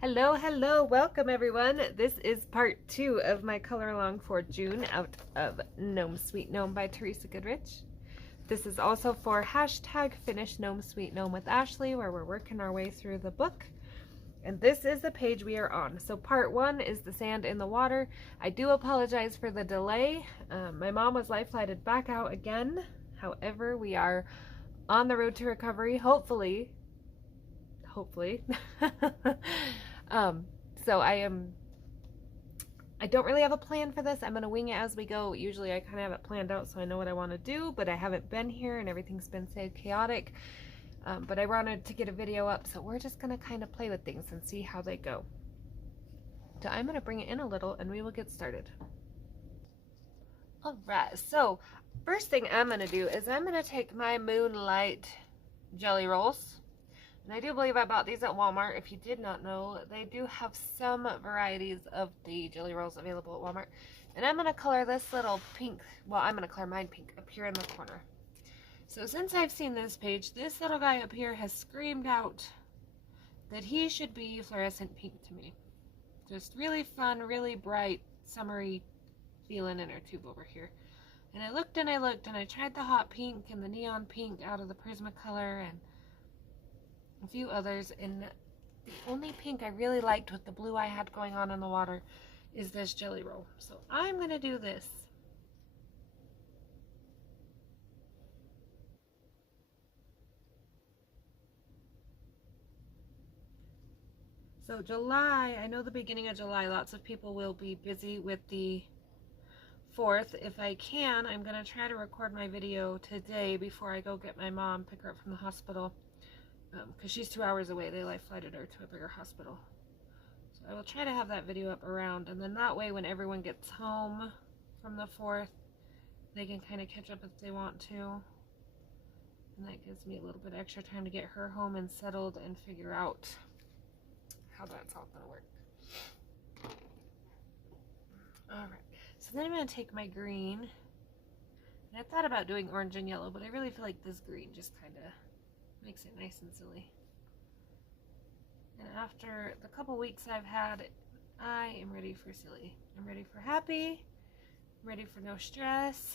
Hello, hello, welcome everyone. This is part 2 of my color along for June out of Gnome Sweet Gnome by Teresa Goodridge. This is also for hashtag finishgnomesweetgnomewithashley, where we're working our way through the book. And this is the page we are on. So part 1 is the sand in the water. I do apologize for the delay. My mom was life flighted back out again. However, we are on the road to recovery, hopefully. So I don't really have a plan for this. I'm going to wing it as we go. Usually I kind of have it planned out so I know what I want to do, but I haven't been here and everything's been so chaotic. But I wanted to get a video up, so we're just going to kind of play with things and see how they go. So I'm going to bring it in a little and we will get started. Alright, so first thing I'm going to do is I'm going to take my Moonlight jelly rolls. And I do believe I bought these at Walmart. If you did not know, they do have some varieties of the jelly rolls available at Walmart. And I'm going to color this little pink, well, I'm going to color mine pink up here in the corner. So since I've seen this page, this little guy up here has screamed out that he should be fluorescent pink to me. Just really fun, really bright, summery feeling inner tube over here. And I looked and I looked and I tried the hot pink and the neon pink out of the Prismacolor and a few others, and the only pink I really liked with the blue I had going on in the water is this jelly roll. So I'm going to do this. So July, I know the beginning of July, lots of people will be busy with the 4th. If I can, I'm going to try to record my video today before I go get my mom, pick her up from the hospital. Because she's 2 hours away. They life flighted her to a bigger hospital. So I will try to have that video up around, and then that way when everyone gets home from the 4th, they can kind of catch up if they want to. And that gives me a little bit extra time to get her home and settled and figure out how that's all going to work. Alright, so then I'm going to take my green. And I thought about doing orange and yellow, but I really feel like this green just kind of makes it nice and silly. And after the couple weeks I've had, I am ready for silly. I'm ready for happy. I'm ready for no stress.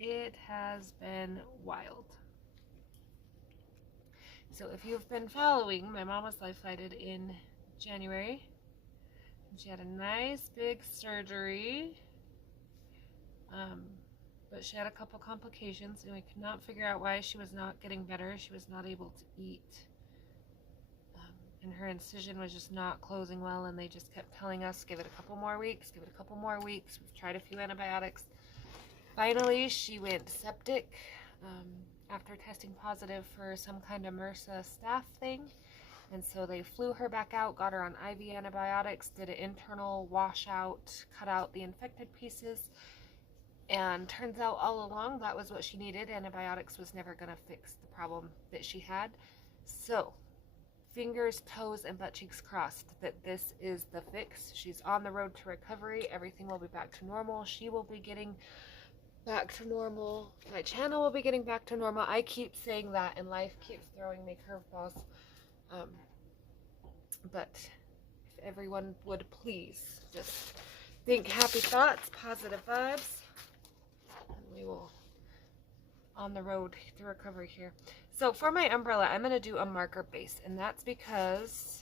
It has been wild. So if you've been following, my mom was life flighted in January. She had a nice big surgery. But she had a couple complications and we could not figure out why she was not getting better. She was not able to eat. And her incision was just not closing well, and they just kept telling us, give it a couple more weeks, give it a couple more weeks. We've tried a few antibiotics. Finally, she went septic after testing positive for some kind of MRSA staph thing. And so they flew her back out, got her on IV antibiotics, did an internal washout, cut out the infected pieces. And turns out all along that was what she needed. Antibiotics was never going to fix the problem that she had. So, fingers, toes, and butt cheeks crossed that this is the fix. She's on the road to recovery. Everything will be back to normal. She will be getting back to normal. My channel will be getting back to normal. I keep saying that and life keeps throwing me curveballs. But if everyone would please just think happy thoughts, positive vibes. We will on the road to recovery here. So for my umbrella, I'm going to do a marker base, and that's because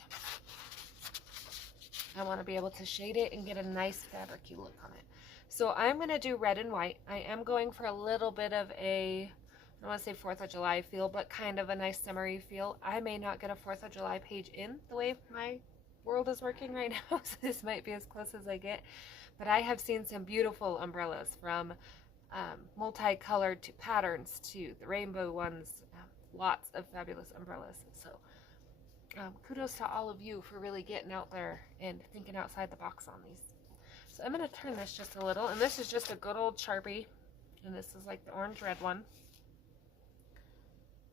I want to be able to shade it and get a nice fabricy look on it. So I'm going to do red and white. I am going for a little bit of a, I don't want to say 4th of July feel, but kind of a nice summery feel. I may not get a 4th of July page in the way my world is working right now, so this might be as close as I get. But I have seen some beautiful umbrellas, from multicolored to patterns to the rainbow ones. Lots of fabulous umbrellas. So kudos to all of you for really getting out there and thinking outside the box on these. So I'm going to turn this just a little, and this is just a good old Sharpie, and this is like the orange red one.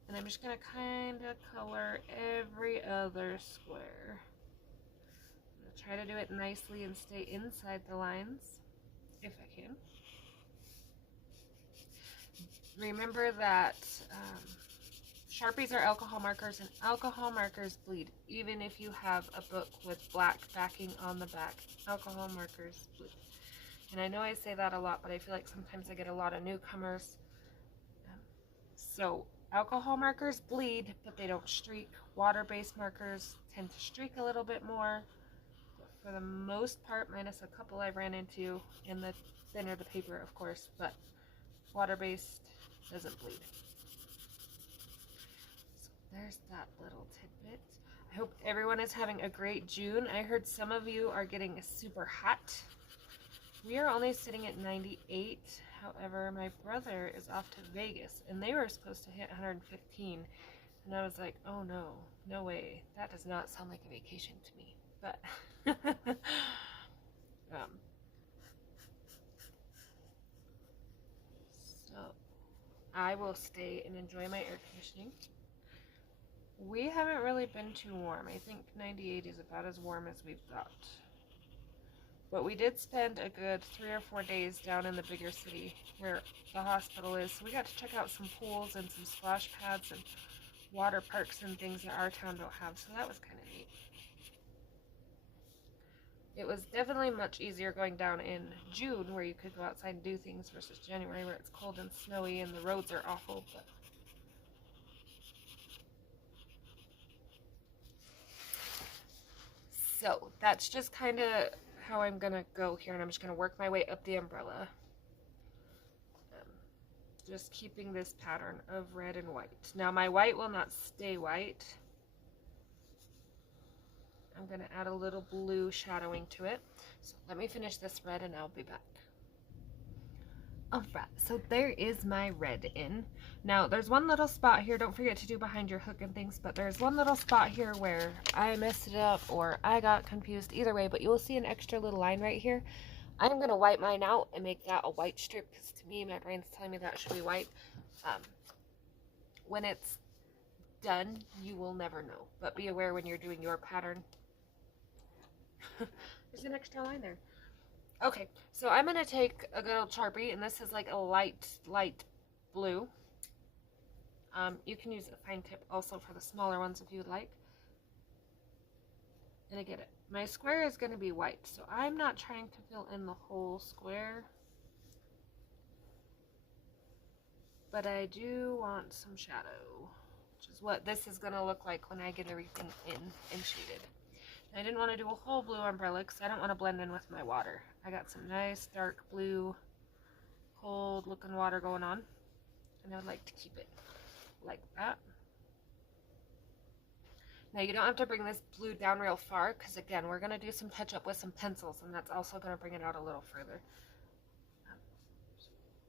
And I'm just going to kind of color every other square. I'm going to try to do it nicely and stay inside the lines if I can. Remember that Sharpies are alcohol markers, and alcohol markers bleed. Even if you have a book with black backing on the back, alcohol markers bleed. And I know I say that a lot, but I feel like sometimes I get a lot of newcomers. So alcohol markers bleed, but they don't streak. Water-based markers tend to streak a little bit more. But for the most part, minus a couple I've ran into, and the thinner the paper, of course, but water-based doesn't bleed. So there's that little tidbit. I hope everyone is having a great June. I heard some of you are getting super hot. We are only sitting at 98. However, my brother is off to Vegas, and they were supposed to hit 115. And I was like, oh no, no way. That does not sound like a vacation to me. But, so I will stay and enjoy my air conditioning. We haven't really been too warm. I think 98 is about as warm as we've got. But we did spend a good 3 or 4 days down in the bigger city where the hospital is. So we got to check out some pools and some splash pads and water parks and things that our town don't have. So that was kind of neat. It was definitely much easier going down in June where you could go outside and do things versus January where it's cold and snowy and the roads are awful. But so that's just kind of how I'm gonna go here, and I'm just gonna work my way up the umbrella. Just keeping this pattern of red and white. Now my white will not stay white. I'm gonna add a little blue shadowing to it. So let me finish this red and I'll be back. Alright, so there is my red in. Now there's one little spot here, don't forget to do behind your hook and things, but there's one little spot here where I messed it up or I got confused, either way, but you will see an extra little line right here. I'm going to wipe mine out and make that a white strip, because to me, my brain's telling me that should be white. When it's done, you will never know, but be aware when you're doing your pattern. There's an extra line there. Okay, so I'm going to take a good old Sharpie, and this is like a light blue. You can use a fine tip also for the smaller ones if you would like. And I get it. My square is going to be white, so I'm not trying to fill in the whole square. But I do want some shadow, which is what this is going to look like when I get everything in and shaded. I didn't want to do a whole blue umbrella because I don't want to blend in with my water. I got some nice dark blue, cold looking water going on, and I would like to keep it like that. Now you don't have to bring this blue down real far because again we're going to do some touch up with some pencils, and that's also going to bring it out a little further.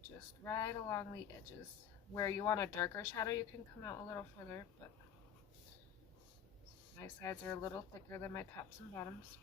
Just right along the edges. Where you want a darker shadow you can come out a little further, but my sides are a little thicker than my tops and bottoms.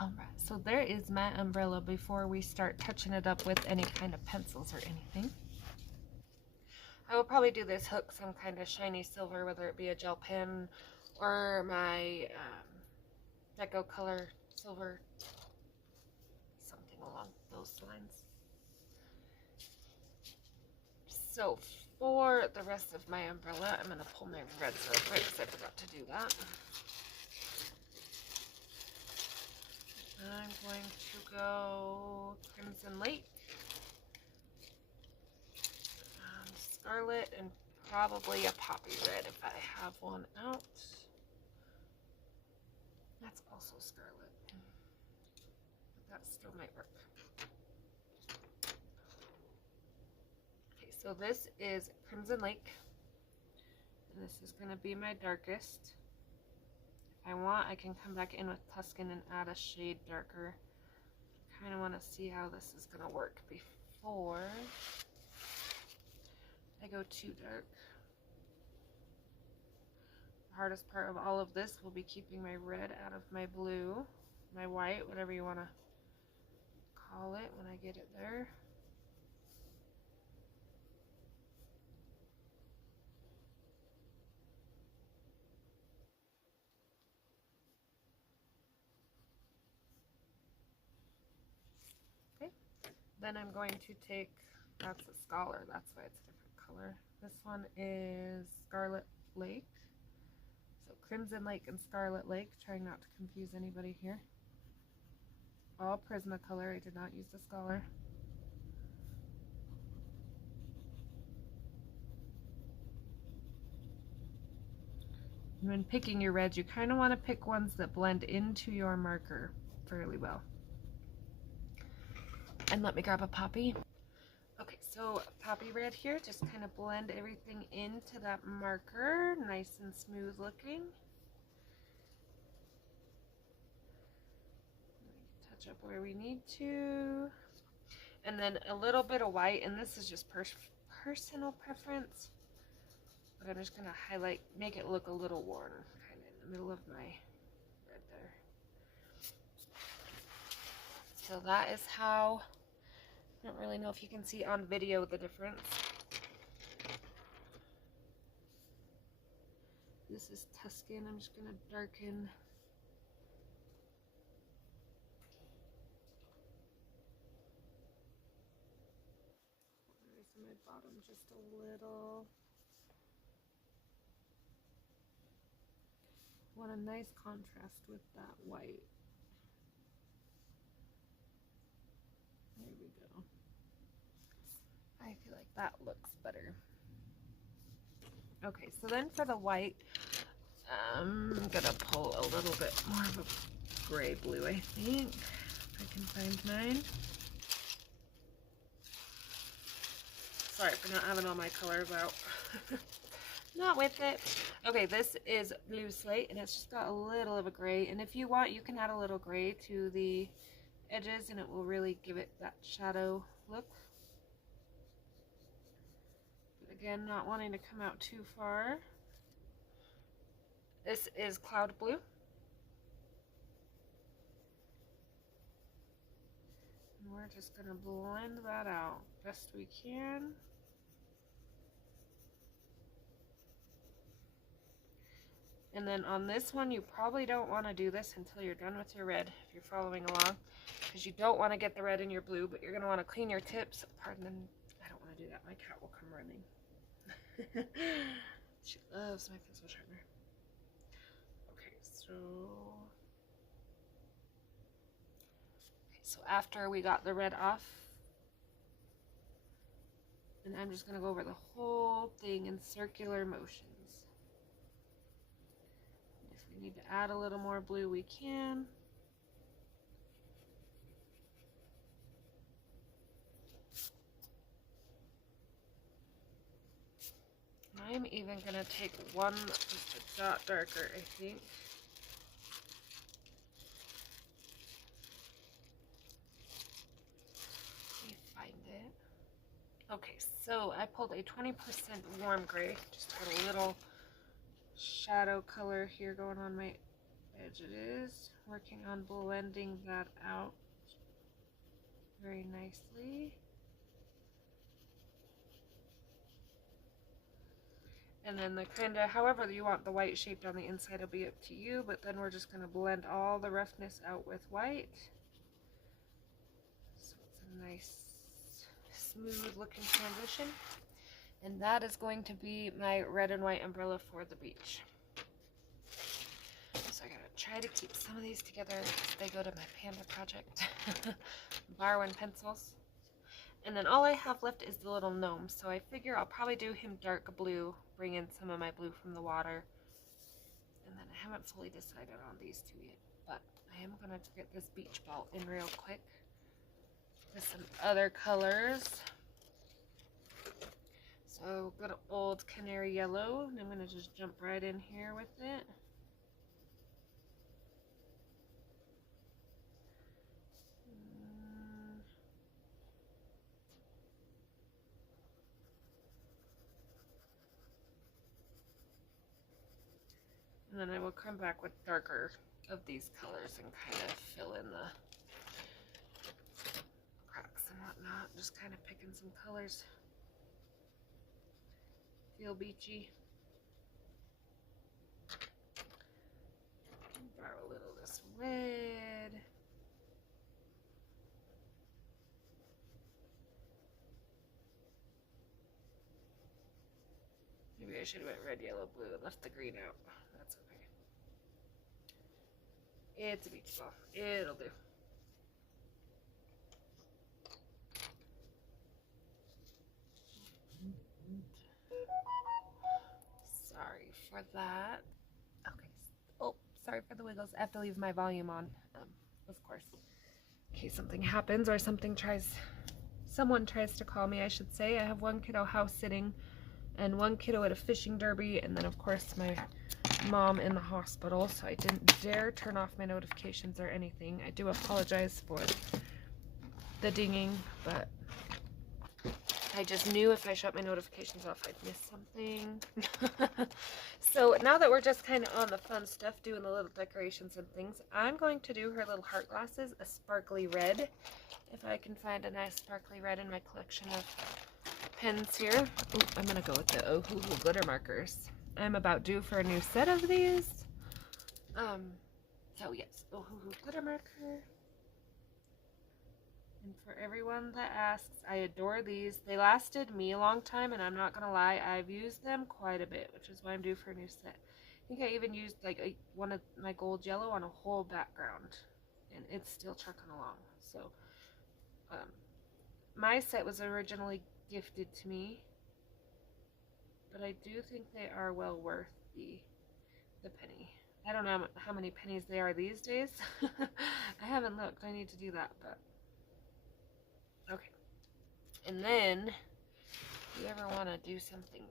Alright, so there is my umbrella before we start touching it up with any kind of pencils or anything. I will probably do this hook some kind of shiny silver, whether it be a gel pen or my deco color silver, something along those lines. So for the rest of my umbrella, I'm going to pull my reds real quick because I forgot to do that. I'm going to go Crimson Lake, Scarlet, and probably a Poppy Red if I have one out. That's also Scarlet, but that still might work. Okay, so this is Crimson Lake, and this is going to be my darkest. If I want, I can come back in with Tuscan and add a shade darker. kind of want to see how this is going to work before I go too dark. The hardest part of all of this will be keeping my red out of my blue, my white, whatever you want to call it when I get it there. Okay, then I'm going to take, that's a Scholar, that's why it's a different color. This one is Scarlet Lake. So Crimson Lake and Scarlet Lake, trying not to confuse anybody here. All Prismacolor, I did not use the Scholar. And when picking your reds, you kind of want to pick ones that blend into your marker fairly well. And let me grab a poppy. Okay, so poppy red here, just kind of blend everything into that marker, nice and smooth looking. Touch up where we need to. And then a little bit of white, and this is just personal preference. But I'm just going to highlight, make it look a little worn, kind of in the middle of my red there. So that is how, I don't really know if you can see on video the difference. This is Tuscan, I'm just going to darken. Raise my bottom just a little. Want a nice contrast with that white. There we go. I feel like that looks better. Okay, so then for the white, I'm gonna pull a little bit more of a gray blue, I think. If I can find mine. Sorry for not having all my colors out. Not with it. Okay, this is Blue Slate, and it's just got a little of a gray. And if you want, you can add a little gray to the edges, and it will really give it that shadow look. But again, not wanting to come out too far. This is Cloud Blue. And we're just going to blend that out best we can. And then on this one, you probably don't want to do this until you're done with your red, if you're following along, because you don't want to get the red in your blue, but you're going to want to clean your tips. Pardon, I don't want to do that. My cat will come running. She loves my pencil sharpener. Okay, so after we got the red off, and I'm just going to go over the whole thing in circular motions. If we need to add a little more blue, we can. I'm even going to take one just a dot darker, I think. Let me find it. Okay, so I pulled a 20% warm gray, just got a little shadow color here going on my edges. Working on blending that out very nicely. And then the kind of, however you want the white shaped on the inside will be up to you, but then we're just going to blend all the roughness out with white. So it's a nice, smooth looking transition. And that is going to be my red and white umbrella for the beach. So I gotta try to keep some of these together as they go to my panda project. Borrowing pencils. And then all I have left is the little gnome, so I figure I'll probably do him dark blue, bring in some of my blue from the water. And then I haven't fully decided on these two yet, but I am going to get this beach ball in real quick with some other colors. So good old canary yellow, and I'm going to just jump right in here with it. And then I will come back with darker of these colors and kind of fill in the cracks and whatnot. Just kind of picking some colors. Feel beachy. Borrow a little of this red. Maybe I should have went red, yellow, blue and left the green out. That's okay. It's a beach ball. It'll do. Sorry for that. Okay. Oh, sorry for the wiggles. I have to leave my volume on, of course, in case something happens or someone tries to call me, I should say. I have one kiddo house sitting and one kiddo at a fishing derby, and then of course my mom in the hospital, so I didn't dare turn off my notifications or anything. I do apologize for the dinging, but I just knew if I shut my notifications off I'd miss something. So now that we're just kind of on the fun stuff, doing the little decorations and things, I'm going to do her little heart glasses, a sparkly red. If I can find a nice sparkly red in my collection of pens here. Ooh, I'm gonna go with the Ohuhu glitter markers. I'm about due for a new set of these. So yes, Ohuhu glitter marker. And for everyone that asks, I adore these. They lasted me a long time, and I'm not gonna lie, I've used them quite a bit, which is why I'm due for a new set. I think I even used like one of my gold yellow on a whole background, and it's still trucking along. So my set was originally gifted to me, but I do think they are well worth the penny. I don't know how many pennies they are these days. I haven't looked. I need to do that, but okay. And then if you ever want to do something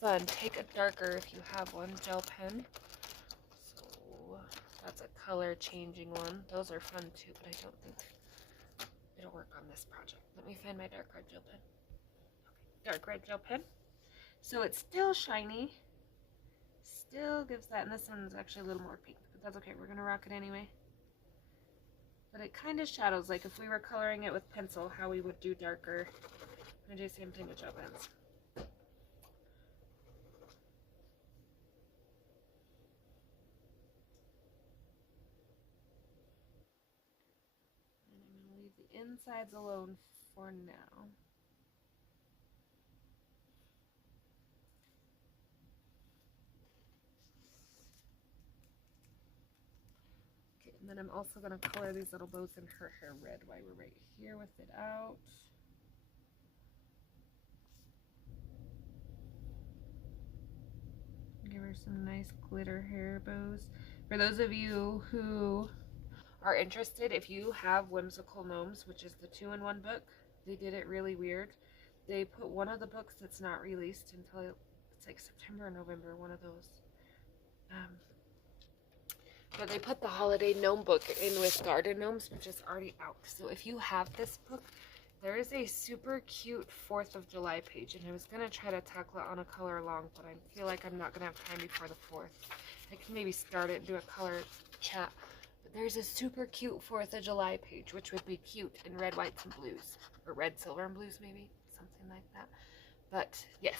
fun, take a darker if you have one gel pen. So that's a color changing one. Those are fun too, but I don't think it'll work on this project. Let me find my dark red gel pen. Okay, dark red gel pen. So it's still shiny. Still gives that, and this one's actually a little more pink, but that's okay. We're gonna rock it anyway. But it kind of shadows, like if we were coloring it with pencil, how we would do darker. I'm gonna do the same thing with gel pens. And I'm gonna leave the insides alone for now. Okay, and then I'm also gonna color these little bows in her hair red while we're right here with it out. Give her some nice glitter hair bows. For those of you who are interested, if you have Whimsical Gnomes, which is the 2-in-1 book, they did it really weird. They put one of the books that's not released until it's like September or November, one of those. But they put the Holiday Gnome book in with Garden Gnomes, which is already out. So if you have this book, there is a super cute 4th of July page, and I was going to try to tackle it on a color along, but I feel like I'm not going to have time before the 4th. I can maybe start it and do a color chat. But there's a super cute 4th of July page, which would be cute in red, whites, and blues. Or red, silver, and blues, maybe. Something like that. But, yes.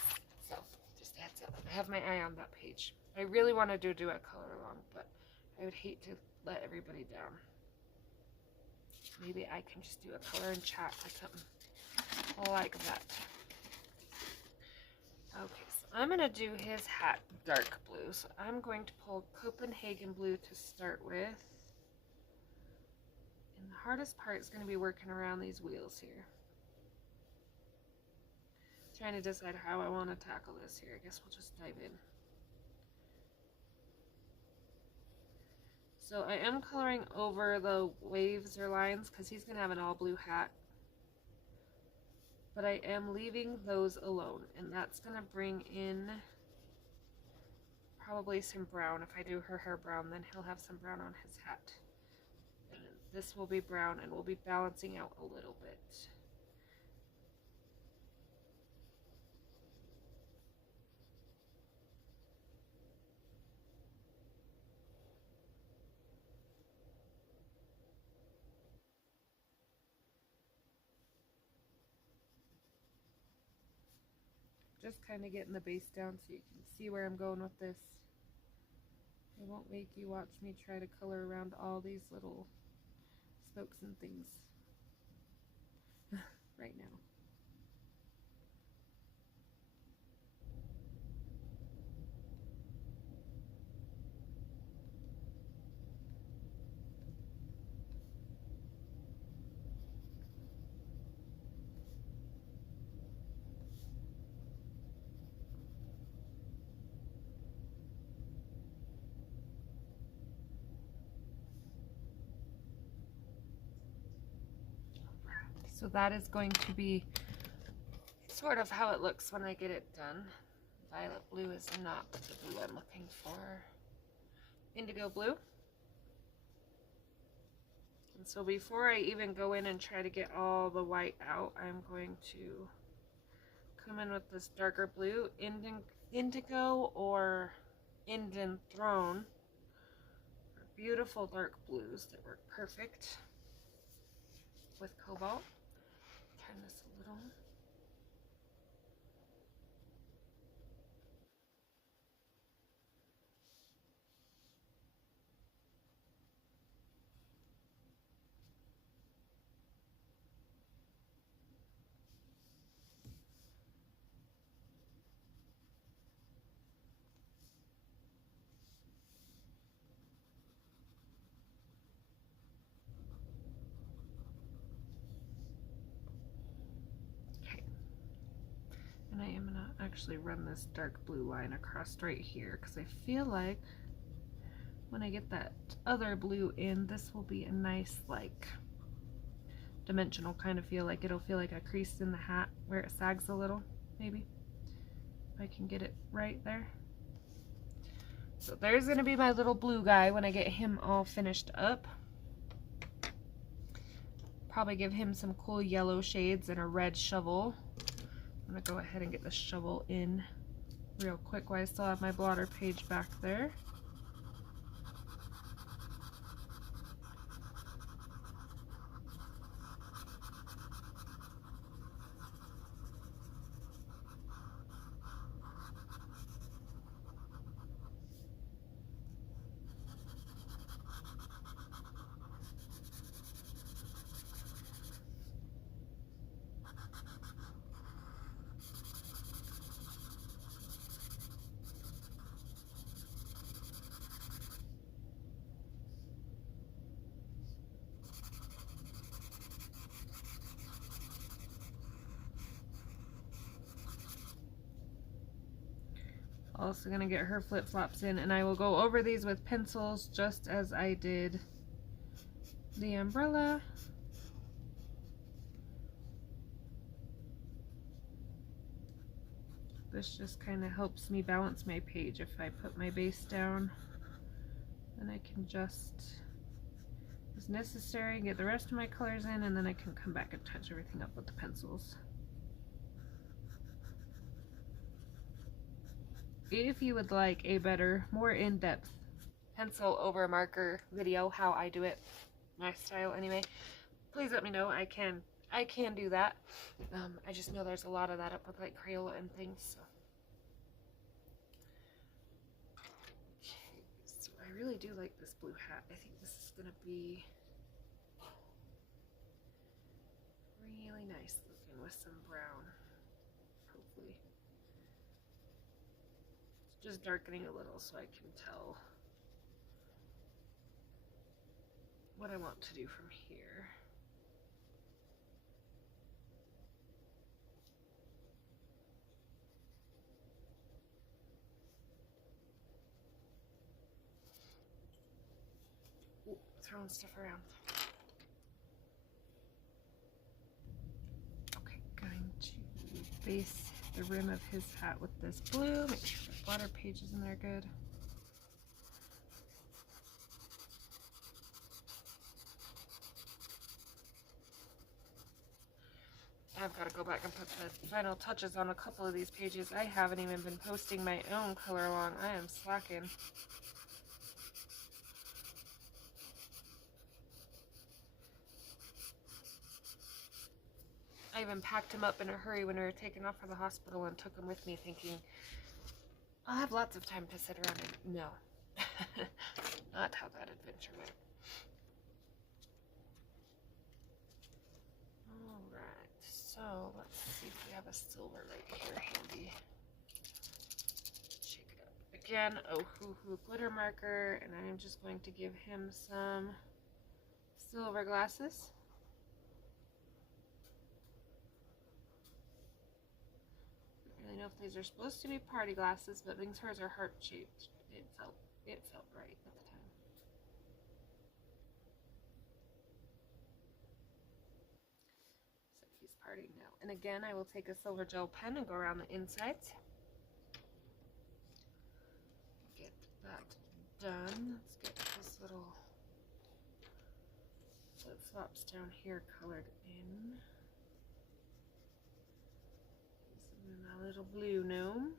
So, just a heads up. I have my eye on that page. I really want to do a color along, but I would hate to let everybody down. Maybe I can just do a color and chat or something like that. Okay, so I'm going to do his hat dark blue. So I'm going to pull Copenhagen blue to start with. And the hardest part is going to be working around these wheels here. Trying to decide how I want to tackle this here. I guess we'll just dive in. So I am coloring over the waves or lines because he's going to have an all blue hat. But I am leaving those alone, and that's going to bring in probably some brown. If I do her hair brown, then he'll have some brown on his hat. And this will be brown, and we'll be balancing out a little bit. just kind of getting the base down so you can see where I'm going with this. I won't make you watch me try to color around all these little spokes and things right now. So that is going to be sort of how it looks when I get it done. Violet blue is not the blue I'm looking for. Indigo blue. And so before I even go in and try to get all the white out, I'm going to come in with this darker blue, indigo or Indian throne. Beautiful dark blues that work perfect with cobalt. Turn this a little. And I am gonna actually run this dark blue line across right here because I feel like when I get that other blue in, this will be a nice like dimensional kind of feel. Like it'll feel like a crease in the hat where it sags a little, maybe. If I can get it right there. So there's gonna be my little blue guy when I get him all finished up. Probably give him some cool yellow shades and a red shovel. I'm gonna go ahead and get the shovel in real quick while I still have my blotter page back there. Also gonna get her flip-flops in, and I will go over these with pencils just as I did the umbrella. This just kind of helps me balance my page. If I put my base down, then I can just, as necessary, get the rest of my colors in, and then I can come back and touch everything up with the pencils. If you would like a better, more in-depth pencil over marker video, how I do it, my style anyway, please let me know. I can do that. I just know there's a lot of that up with like Crayola and things. So. Okay, so I really do like this blue hat. I think this is gonna be really nice looking with some brown, hopefully. Just darkening a little so I can tell what I want to do from here. Ooh, throwing stuff around. Okay, going to base the rim of his hat with this blue. Make sure the blotter page is in there good. I've got to go back and put the final touches on a couple of these pages. I haven't even been posting my own color along. I am slacking. I I even packed him up in a hurry when we were taking off for the hospital and took him with me thinking, I'll have lots of time to sit around and no. Not how that adventure went. Alright, so let's see if we have a silver right here handy. Shake it up. Again, oh hoo hoo glitter marker, and I'm just going to give him some silver glasses. I don't really know if these are supposed to be party glasses, but these hers are heart shaped. It felt right at the time. So he's partying now. And again, I will take a silver gel pen and go around the insides. Get that done. Let's get this little flip-flops down here colored in. This is my little blue gnome.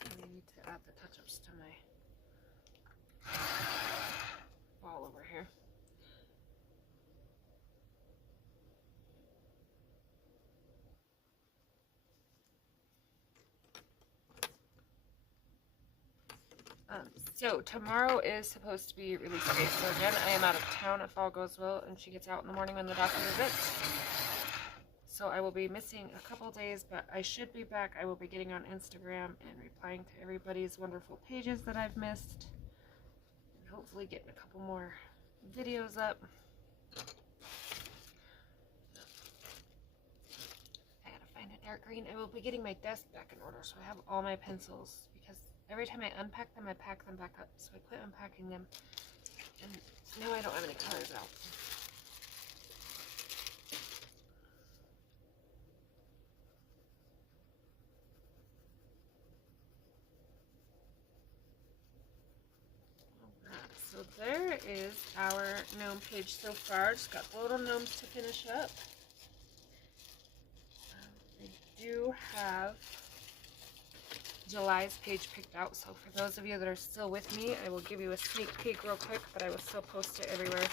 I need to add the touch-ups to my ball over here. So tomorrow is supposed to be release day. So again, I am out of town if all goes well and she gets out in the morning when the doctor visits. So I will be missing a couple days, but I should be back. I will be getting on Instagram and replying to everybody's wonderful pages that I've missed. And hopefully getting a couple more videos up. I gotta find a dark green. I will be getting my desk back in order so I have all my pencils, because every time I unpack them, I pack them back up. So I quit unpacking them, and now I don't have any colors out. So there is our gnome page so far. Just got the little gnomes to finish up. I do have July's page picked out, so for those of you that are still with me, I will give you a sneak peek real quick, but I will still post it everywhere.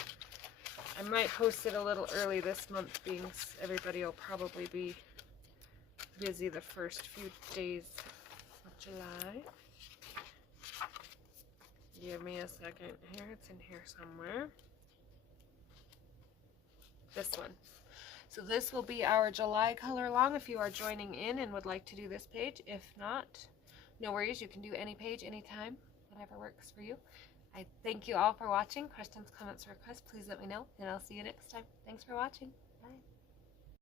I might post it a little early this month, being everybody will probably be busy the first few days of July. Give me a second here. It's in here somewhere. This one. So this will be our July color along if you are joining in and would like to do this page. If not, no worries. You can do any page, anytime, whatever works for you. I thank you all for watching. Questions, comments, requests, please let me know, and I'll see you next time. Thanks for watching. Bye.